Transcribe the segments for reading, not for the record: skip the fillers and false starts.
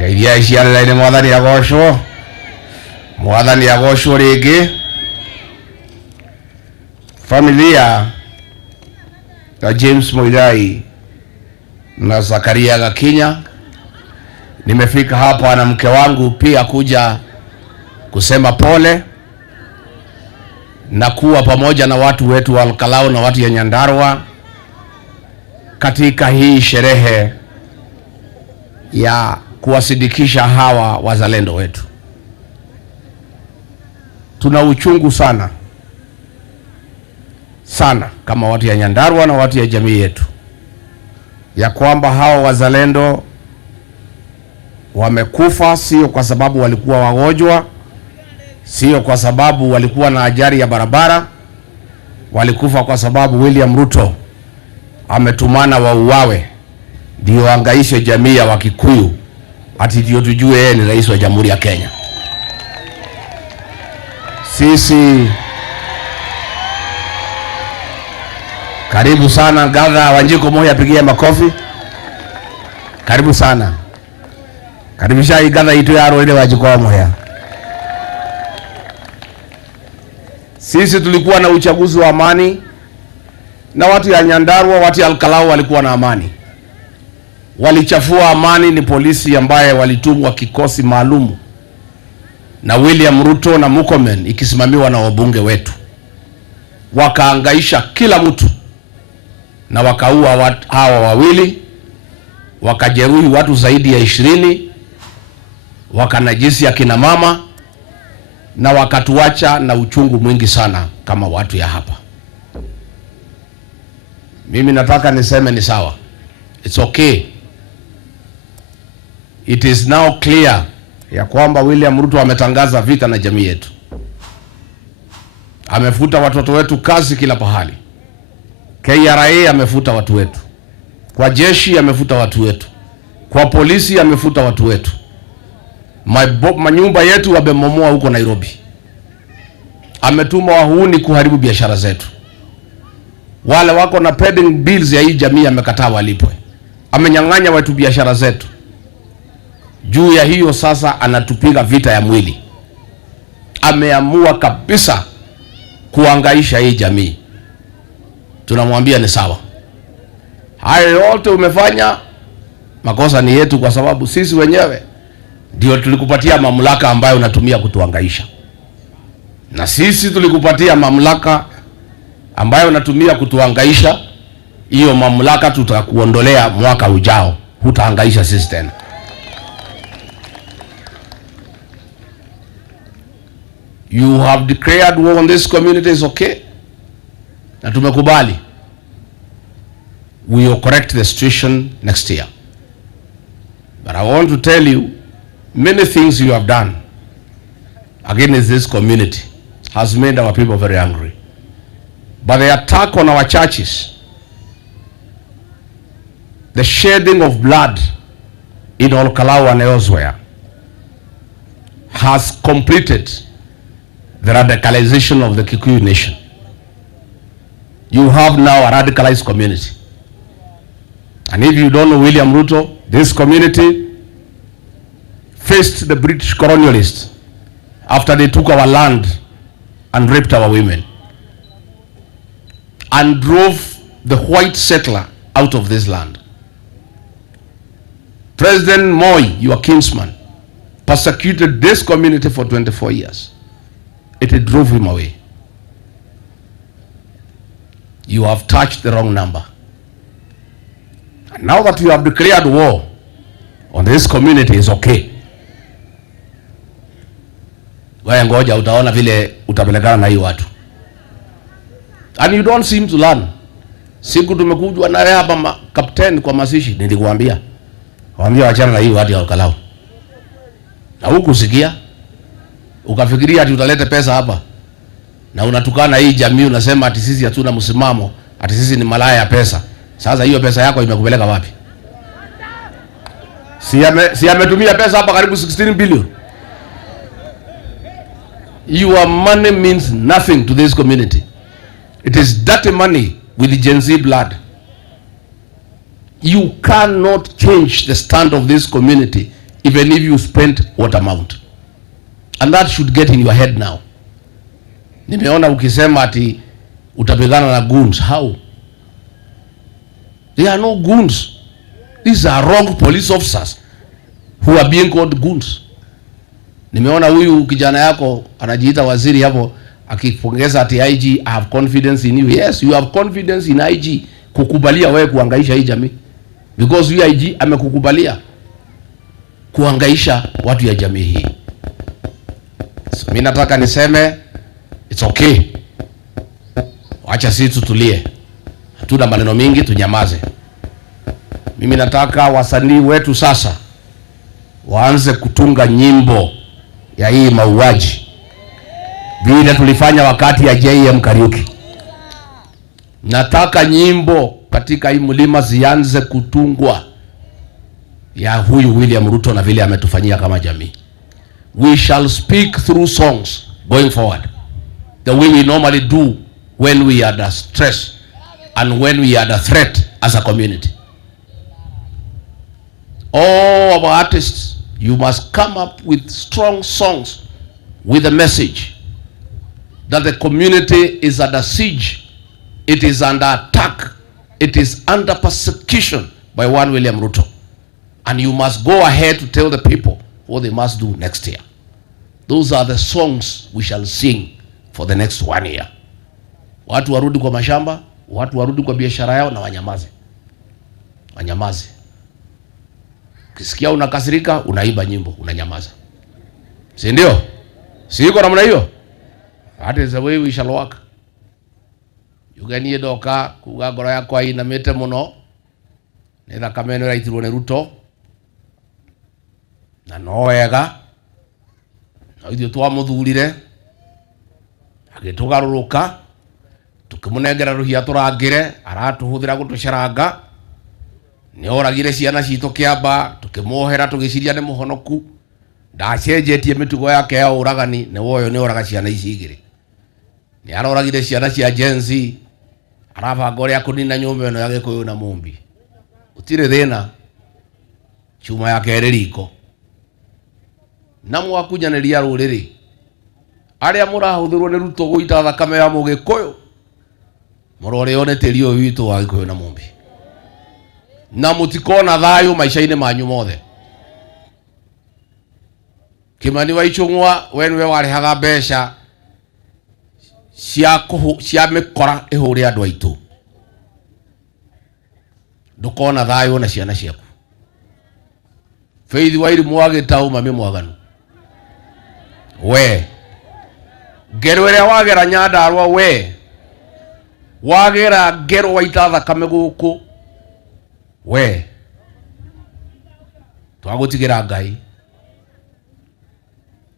Kaidia isiana ine mwathani agocwo ringi familia ya James Muigai na Zakaria Gakinya. Nimefika hapa na mke wangu pia kuja kusema pole na kuwa pamoja na watu wetu wa Olkalau na watu ya Nyandarua katika hii sherehe ya kuwasidikisha hawa wazalendo wetu. Tuna uchungu sana kama watu ya Nyandarua na watu ya jamii yetu ya kwamba hawa wazalendo wamekufa, sio kwa sababu walikuwa wagonjwa, sio kwa sababu walikuwa na ajali ya barabara. Walikufa kwa sababu William Ruto ametumana wauawe ndio angaishe jamii ya Wakikuyu, ati ndio tujue yeye ni rais wa Jamhuri ya Kenya. Sisi karibu sana Gatha Wanjiku Moi, apigie makofi. Karibu sana. Karibisha hii Gatha itu ya ile Wanjiku Moi. Sisi tulikuwa na uchaguzi wa amani na watu ya Nyandarua, watu ya Olkalau walikuwa na amani. Walichafua amani ni polisi ambaye walitumwa kikosi maalumu na William Ruto na Murkomen ikisimamiwa na wabunge wetu. Wakaangaisha kila mtu na wakaua hawa wawili, wakajeruhi watu zaidi ya 20, wakanajisi akina mama na wakatuacha na uchungu mwingi sana kama watu ya hapa. Mimi nataka niseme ni sawa. It's okay. It is now clear ya kwamba William Ruto ametangaza vita na jamii yetu. Amefuta watoto wetu kazi kila pahali. KRA amefuta watu wetu. Kwa jeshi amefuta watu wetu. Kwa polisi amefuta watu wetu. Manyumba yetu wamemomoa huko Nairobi. Ametuma wahuni kuharibu biashara zetu. Wale wako na pending bills ya hii jamii amekataa walipwe. Amenyang'anya watu biashara zetu. Juu ya hiyo sasa anatupiga vita ya mwili. Ameamua kabisa kuangaisha hii jamii. Tunamwambia ni sawa. Hayo yote umefanya, makosa ni yetu, kwa sababu sisi wenyewe ndio tulikupatia mamlaka ambayo unatumia kutuangaisha. Na sisi tulikupatia mamlaka ambayo unatumia kutuangaisha. Hiyo mamlaka tutakuondolea mwaka ujao. Hutaangaisha sisi tena. You have declared war on this community, is okay. Na tumekubali. We will correct the situation next year. But I want to tell you, many things you have done against this community has made our people very angry. But the attack on our churches, the shedding of blood in Olkalau and elsewhere, has completed the radicalization of the Kikuyu nation. You have now a radicalized community. And if you don't know William Ruto, this community faced the British colonialists after they took our land and raped our women and drove the white settler out of this land. President Moi, your kinsman, persecuted this community for 24 years. It drove him away. You have touched the wrong number. And now that you have declared war on this community, is okay. Wewe ngoja utaona vile utapelekana na hii watu. And you don't seem to learn. Siku tumekujwa na hapa captain kwa masishi, nilikuambia. Waambia wachana na hii watu ya Olkalau. Na hukusikia. Ukafikiria ati utaleta pesa hapa. Na unatukana hii jamii, unasema ati sisi hatuna msimamo, ati sisi ni malaya ya pesa. Sasa hiyo pesa yako imekupeleka wapi? Si ametumia pesa hapa karibu 16 billion. Your money means nothing to this community. It is dirty money with Gen Z blood. You cannot change the stand of this community even if you spent what amount. And that should get in your head now. Nimeona ukisema ati utapigana na goons. How? They are no goons. These are wrong police officers who are being called goons. Nimeona huyu kijana yako anajiita waziri hapo akipongeza ati IG, I have confidence in you. Yes, you have confidence in IG kukubalia wewe kuhangaisha hii jamii. Because you IG amekukubalia kuhangaisha watu ya jamii hii. So mimi nataka niseme it's okay. Acha sisi tutulie. Hatuna maneno mingi, tunyamaze. Mimi nataka wasanii wetu sasa waanze kutunga nyimbo ya hii mauaji vile tulifanya wakati ya JM Kariuki. Nataka nyimbo katika hii mlima zianze kutungwa ya huyu William Ruto na vile ametufanyia kama jamii. We shall speak through songs going forward, the way we normally do when we are under stress and when we are under threat as a community. All our artists, you must come up with strong songs with a message that the community is under siege, it is under attack, it is under persecution by one William Ruto. And you must go ahead to tell the people what they must do next year. Those are the songs we shall sing for the next 1 year. Watu warudi kwa mashamba, watu warudi kwa biashara yao na wanyamaze. Wanyamaze. Ukisikia unakasirika, unaimba nyimbo, unanyamaza. Si ndio? Si iko namna hiyo? That is the way we shall work. Yuganie doka kuga ngoro yakwa inamite muno. Ni thakame ni raitirwo ni Ruto. Na no wega. Na ithuĩ twamuthurire. Agĩtũgarũrũka. Tukimunengera ruhia turangire, aratuhuthira gutuceranga. Ni oragire ciana citũ Kiamba, tukimohera tugiciria ni muhonoku. Ndacenjetie mitugo yake ya uragani, ni woyo ni oraga ciana ici igiri. Ni aroragire ciana cia Gen Z, arabanga uria kunina nyumba ino ya Gikuyu na Mumbi. Utire thina, chuma yake iri riko. Na mwakunyanĩria rũrĩrĩ, aria mũrahuthirwo ni Ruto guita thakame ya Mũgĩkũyũ, mũrore one tĩri ũyũ witũ wa Gĩkũyũ na Mumbi. Na mũtikona thayũ maica-inĩ manyu mothe. Kimani wa Ichung'wa, we niwe warehaga mbeca cia mĩkora ĩhũre andũ aitũ. Ndũkona thayũ na ciana ciaku. Faith Wairimu agĩtaũ mami mwaganu. We ngero ĩrĩa wagera Nyandarua, we wagera ngero waita thakame gũkũ, we twagũtigĩra Ngai.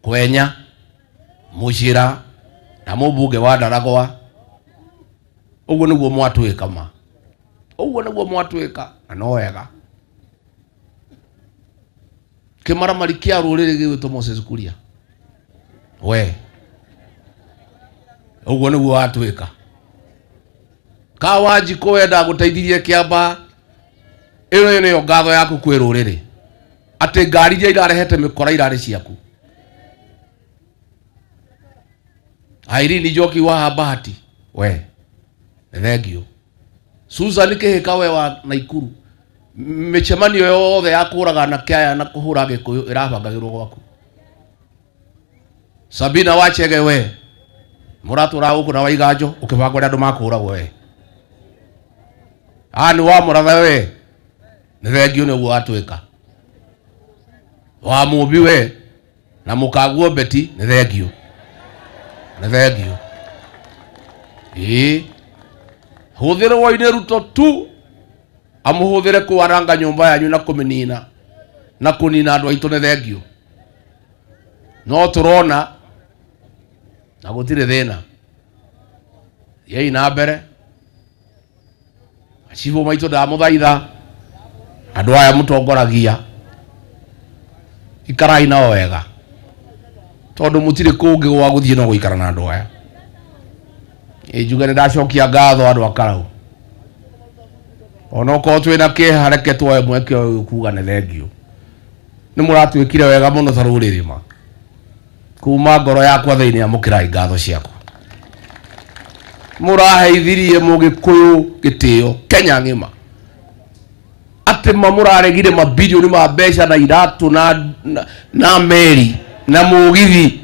Kwenya, Mũcira na mũmbunge wa Ndaragwa, ũguo nĩguo mwatwĩka ma. Ũguo nĩguo mwatwĩka, na no wega. Kĩmaramari kĩa rũrĩrĩ gĩgwĩtwo Moses Kuria, we ũguo nĩguo watwĩka. Kawanjikũ wenda gũteithirie Kiamba, ĩno nĩyo ngatho yaku kwĩ rũrĩrĩ, atĩ ngari iria irarehete mĩkora irarĩ ciaku. Irene Njoki wa Bahati, we thengiũ. Susan Kĩhĩka we wa Naikuru, mĩcemanio yothe ya kũraga na kĩaya na kũhũra Gĩkũyũ ĩrabangagĩrwo gwaku. Sabina Wachege, we mũratũra gũkũ na Waiganjo ũkĩbanga ũrĩa andũ makũragwo we. Nĩ wa Mũrathe we, nĩ thengiũ nĩguo watwĩka. Wa Mũmbi we na Mũkaguo Beti, nĩ thengiũ. Nĩ thengiũ. Hũthĩrwo nĩ Ruto tu amũhũthĩre kwaranga nyũmba yanyu na kũmĩnina na kũnina andũ aitũ, nĩ thengiũ. No tũrona na gũtirĩ thĩna. Thiai na mbere. Acibũ maitũ ndamũthaitha, andũ aya mũtongoragia, ikarai nao wega, tondũ mũtirĩ kũngĩ gwa gũthiĩ no gũikara na andũ aya. Njuge nĩ ndacokia ngatho andũ a Karaũ. Ona okorwo twĩna kĩeha reke twoe mweke ũyũ kuga nĩ thengiũ. nĩ mũratwĩkire wega mũno ta rũrĩrĩ kuma ngoro yakwa thĩinĩ amũkĩrai ngatho ciakwa mũraheithirie mũgĩkũyũ gĩtĩo Kenya ng'ima atĩ mũraregire mabilioni ma mbeca na iratũ na meri na mũgithi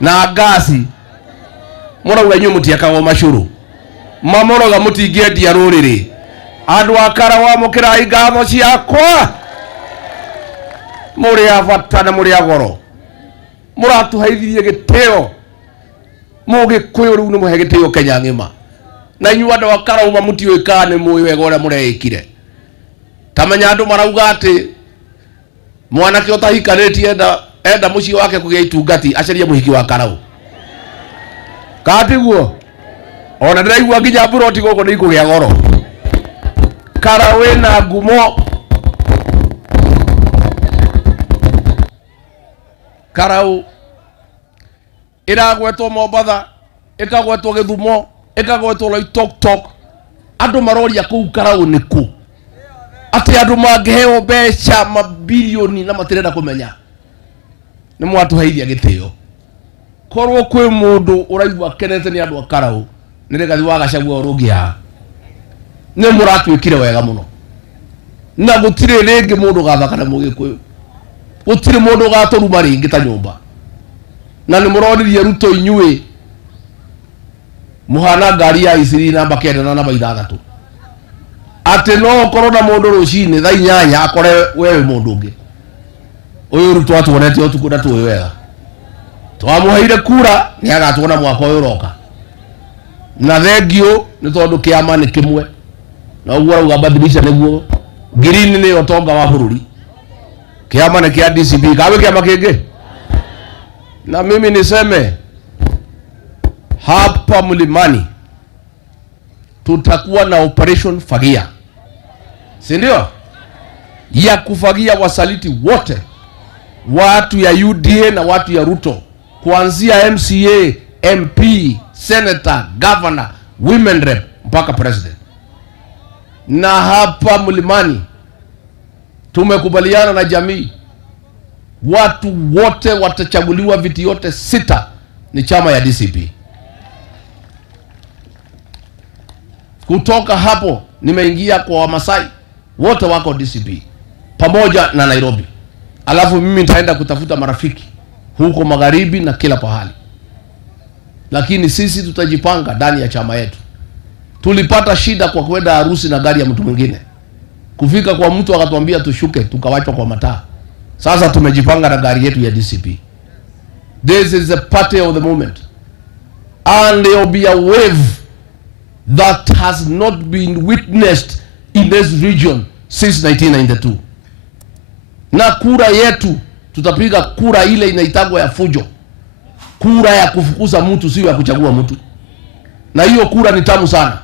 na ngasi mũrauga inyuĩ mũtiakagwo macũrũ mamũroga mũtingĩendia rũrĩrĩ andũ a Karaũ amũkĩrai ngatho ciakwa mũrĩ a bata na mũrĩ a goro mũratũheithirie gĩtĩo mũgĩkũyũ rĩu nĩ mũhe gĩtĩo Kenya ng'ima na inyuĩ andũ a Karaũ mũtiũĩkaga nĩ mũĩ wega ũrĩa mũreĩkire tamenya andũ marauga atĩ mwanake ũtahikanĩtie enda mũciĩ wake kũgĩa itungati acarie mũhiki wa Karaũ katiguo ona ndĩraigua nginya buroti gũkũ nĩ ikũgĩa goro Karaũ ĩna ngumo Karaũ ĩragwetwo Mombatha ĩkagwetwo Gĩthumo ĩkagwetwo Loitoktok andũ maroria kũu Karaũ nĩ kũ atĩ andũ mangĩheo mbeca mabilioni na matirenda kũmenya nĩ mwatũheithia gĩtĩo korwo kwĩ mũndũ ũraigua kenete nĩ andũ a Karaũ nĩ Rigathĩ wa Gachagua ũrũngi haha nĩ mũratwĩkire wega mũno na gũtirĩ rĩngĩ mũndũ gathaka na mũgĩkũyũ gũtirĩ mũndũ gatũruma rĩngĩ ta nyũmba na nĩ mũronirie Ruto inyuĩ mũhana ngari ya iciri namba 9 na namba 6 atĩ no korwo na mũndũ rũcinĩ thaa 8 akore wewe mũndũ ũngĩ ũyũ Ruto atuonete ũtukũ na tuoĩ wega twamũheire kura nĩ agatuona mwaka ũyũ ũroka na thengio nĩ tondũ kĩama nĩ kĩmwe na ũguo rauga badilisha nĩguo green nĩ ũtonga wa bũrũri kĩama nĩ kĩa DCP kawe kĩama kĩngĩ na mimi niseme hapa Mlimani tutakuwa na operation fagia si ndio ya kufagia wasaliti wote watu ya UDA na watu ya Ruto kuanzia MCA, MP, Senator, Governor, Women Rep mpaka President. Na hapa Mlimani tumekubaliana na jamii watu wote watachaguliwa, viti yote 6 ni chama ya DCP. Kutoka hapo nimeingia kwa Wamasai wote wako DCP pamoja na Nairobi. Alafu mimi nitaenda kutafuta marafiki huko magharibi na kila pahali. Lakini sisi tutajipanga ndani ya chama yetu. Tulipata shida kwa kwenda harusi na gari ya mtu mwingine. Kufika kwa mtu akatuambia tushuke, tukawachwa kwa mataa. Sasa tumejipanga na gari yetu ya DCP. This is the party of the moment. And there will be a wave that has not been witnessed in this region since 1992. Na kura yetu tutapiga kura ile inaitagwa ya fujo. Kura ya kufukuza mtu, sio ya kuchagua mtu. Na hiyo kura ni tamu sana.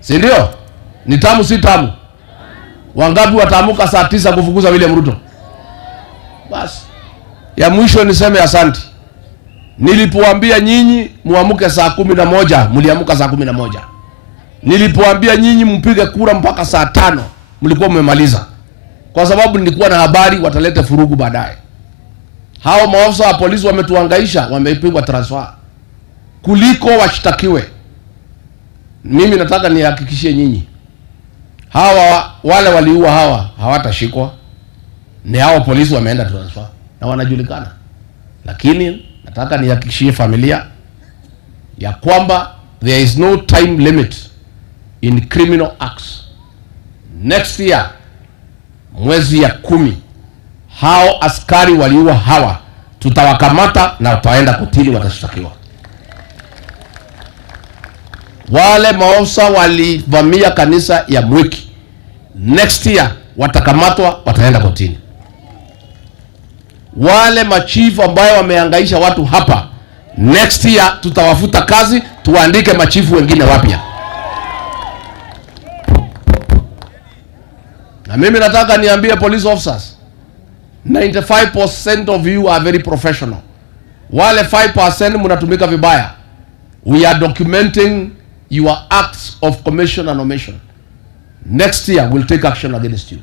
Si ndio? Ni tamu si tamu? Wangapi wataamuka saa 9 kufukuza William Ruto? Basi. Ya mwisho niseme asante. Nilipoambia nyinyi muamuke saa 11, mliamuka saa 11. Nilipoambia nyinyi mpige kura mpaka saa 5, mlikuwa mmemaliza. Kwa sababu nilikuwa na habari wataleta furugu baadaye. Hao maafisa wa polisi wametuhangaisha, wamepigwa transfer kuliko washtakiwe. Mimi nataka nihakikishie nyinyi hawa wale waliua hawa hawatashikwa. Ni hao polisi wameenda transfer na wanajulikana. Lakini nataka nihakikishie familia ya kwamba there is no time limit in criminal acts. Next year mwezi ya 10 hao askari waliua hawa tutawakamata na wataenda kotini, watashtakiwa. Wale maofisa walivamia kanisa ya Mwiki next year watakamatwa, wataenda kotini. Wale machifu ambao wamehangaisha watu hapa next year tutawafuta kazi, tuandike machifu wengine wapya. Na mimi nataka niambie police officers, 95% of you are very professional. Wale 5% mnatumika vibaya. We are documenting your acts of commission and omission. Next year we'll take action against you.